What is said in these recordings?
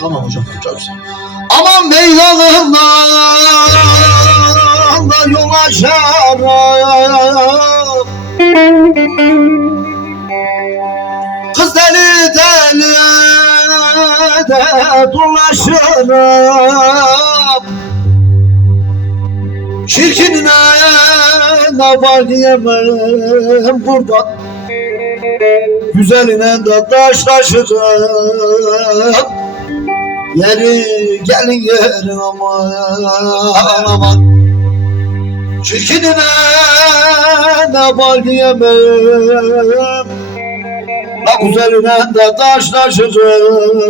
Tamam hocam. Çok güzel. Aman meydanından da yol açarım. Kız deli deli de dolaşırım. Çirkinine ne var diyemem burada. Güzeline de taşlaşırım. Yeri gelin yerin aman aman. Çirkinine ne var diyemem. La güzeline de taşlaşırım.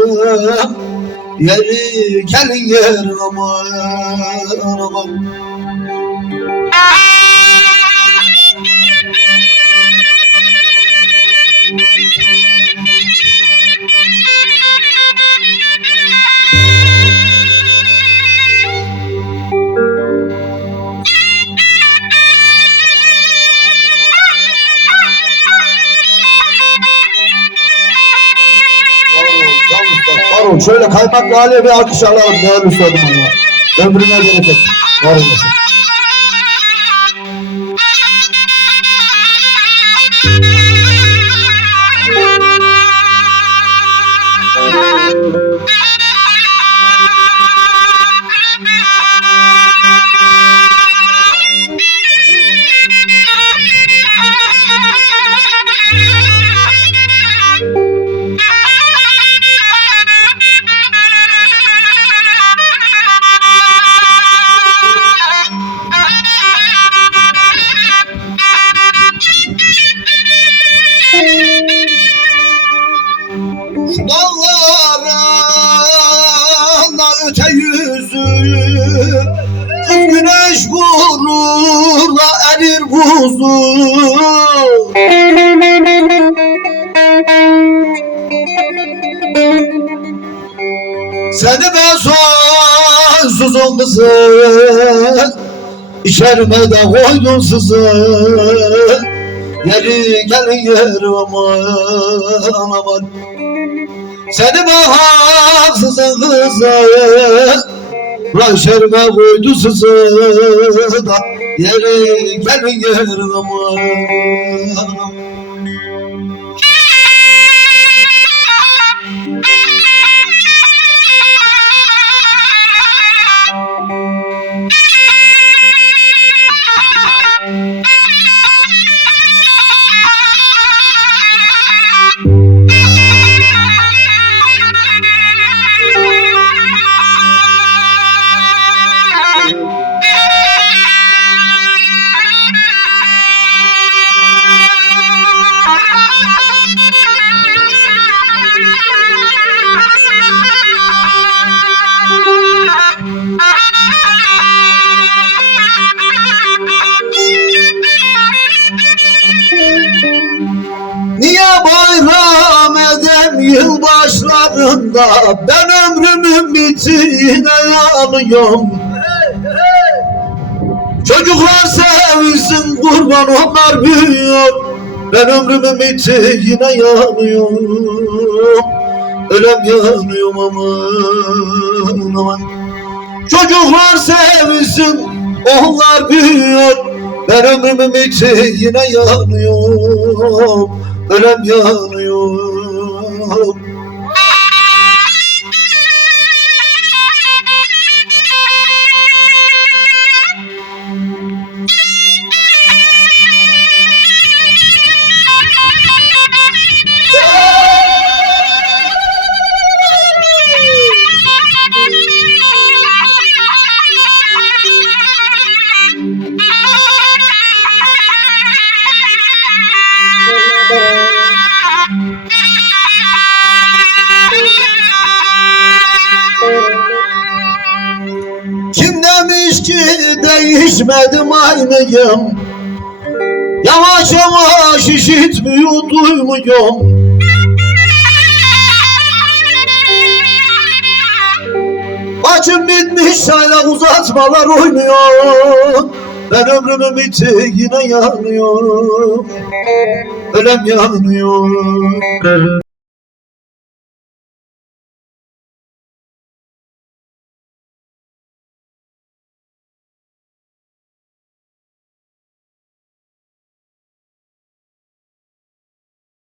Yeri gelin yerin aman aman. Şöyle kaymaklı haliye bir alkış alalım değerli üstadım ya. Ömrüne bereket. Var olasın. Şu öte yüzü Kız güneş vurur da erir buzu. Seni ben sonsuzum kızım İçerime de koydun sızı. Yeri gelin yerim aman aman. Seni ben haksızın kızı Lan şerime koydu da Yeri gelin yerim edem yılbaşlarında Ben ömrümün bittiğine yanıyorum Çocuklar sevinsin kurban onlar büyüyor. Ben ömrümün bittiğine yanıyorum Ölem yanıyorum aman aman. Çocuklar sevinsin onlar büyüyor. Ben ömrümün bittiğine yanıyorum Ölem yanıyorum home demiş ki değişmedim aynıyım Yavaş yavaş işitmiyor duymuyorum. Acım bitmiş hala uzatmalar oynuyor. Ben ömrümün bitti yine yanıyor Ölem yanıyor